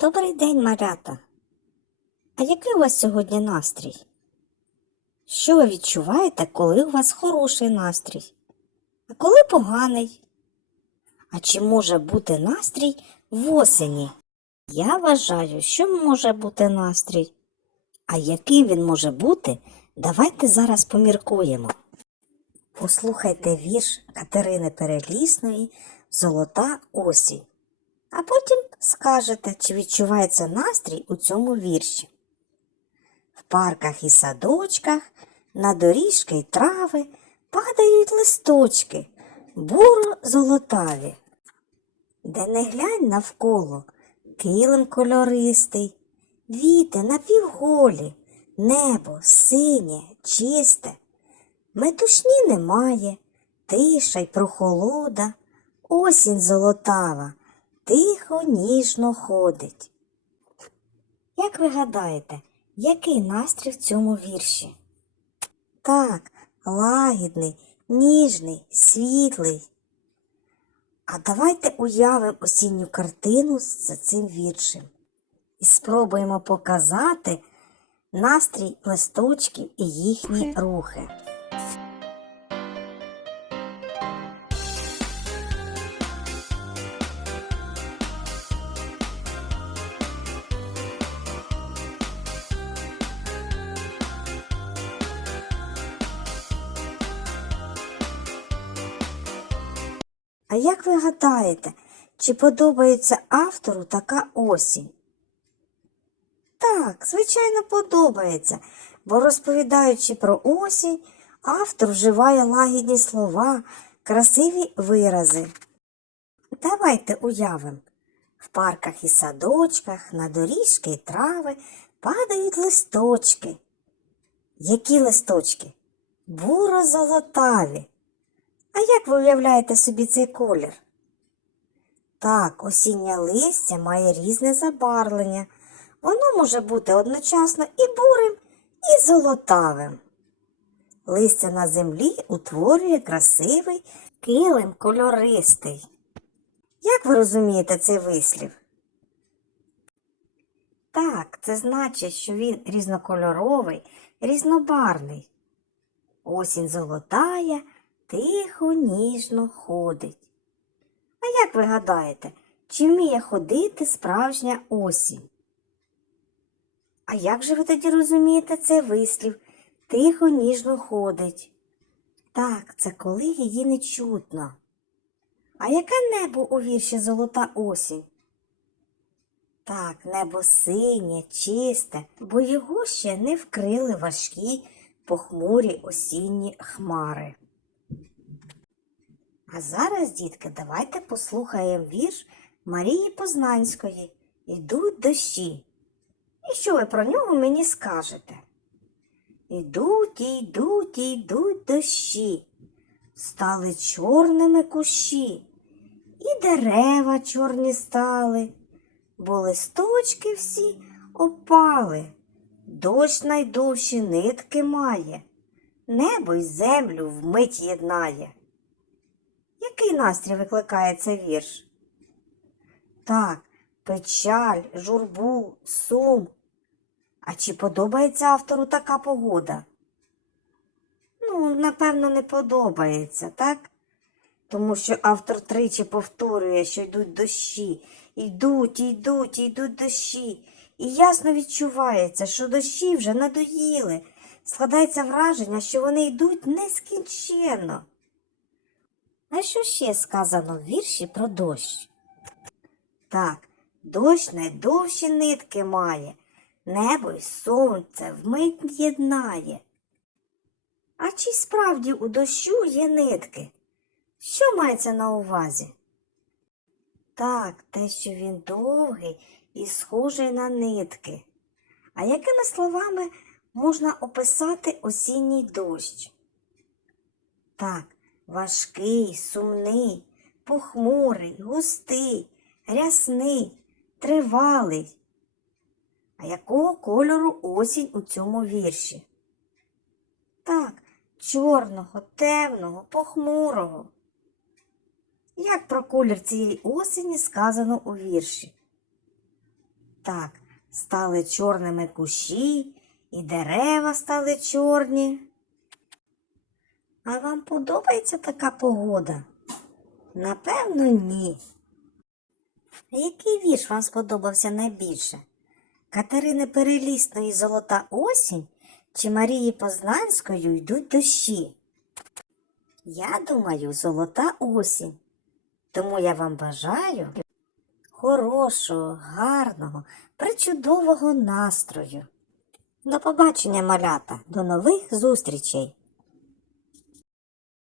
Добрий день, малята. А який у вас сьогодні настрій? Що ви відчуваєте, коли у вас хороший настрій? А коли поганий? А чи може бути настрій в осені? Я вважаю, що може бути настрій. А яким він може бути, давайте зараз поміркуємо. Послухайте вірш Катерини Перелісної Золота осінь а потім скажете, чи відчувається настрій у цьому вірші. В парках і садочках, на доріжки й трави падають листочки, буро золотаві. Де не глянь навколо, килим кольористий, віти напівголі, небо синє, чисте. Метушні немає, тиша й прохолода, осінь золотава тихо, ніжно ходить. Як ви гадаєте, який настрій в цьому вірші? Так, лагідний, ніжний, світлий. А давайте уявимо осінню картину за цим віршем і спробуємо показати настрій листочків і їхні рухи. А як ви гадаєте, чи подобається автору така осінь? Так, звичайно, подобається, бо розповідаючи про осінь, автор вживає лагідні слова, красиві вирази. Давайте уявимо. В парках і садочках, на доріжки і трави падають листочки. Які листочки? Буро-золотаві. А як ви уявляєте собі цей колір? Так, осіннє листя має різне забарвлення. Воно може бути одночасно і бурим, і золотавим. Листя на землі утворює красивий килим кольористий. Як ви розумієте цей вислів? Так, це значить, що він різнокольоровий, різнобарний. Осінь золотая, тихо, ніжно ходить. А як ви гадаєте, чи вміє ходити справжня осінь? А як же ви тоді розумієте цей вислів тихо, ніжно ходить? Так, це коли її не чутно. А яке небо у вірші Золота осінь? Так, небо синє, чисте, бо його ще не вкрили важкі похмурі осінні хмари. А зараз, дітки, давайте послухаємо вірш Марії Познанської Ідуть дощі. І що ви про нього мені скажете? Ідуть, йдуть, йдуть дощі, стали чорними кущі, і дерева чорні стали, бо листочки всі опали. Дощ найдовші нитки має, небо й землю вмить єднає. Який настрій викликає цей вірш? Так, печаль, журбу, сум. А чи подобається автору така погода? Ну, напевно, не подобається, так? Тому що автор тричі повторює, що йдуть дощі, йдуть, йдуть, йдуть дощі. І ясно відчувається, що дощі вже надоїли. Складається враження, що вони йдуть нескінченно. А що ще сказано в вірші про дощ? Так, дощ найдовші нитки має, небо й сонце вмить єднає. А чи справді у дощу є нитки? Що мається на увазі? Так, те, що він довгий і схожий на нитки. А якими словами можна описати осінній дощ? Так, важкий, сумний, похмурий, густий, рясний, тривалий. А якого кольору осінь у цьому вірші? Так, чорного, темного, похмурого. Як про колір цієї осені сказано у вірші? Так, стали чорними кущі, і дерева стали чорні. А вам подобається така погода? Напевно, ні. Який вірш вам сподобався найбільше? Катерини Перелісної Золота осінь чи Марії Познанської йдуть дощі? Я думаю, золота осінь. Тому я вам бажаю хорошого, гарного, причудового настрою. До побачення, малята, до нових зустрічей!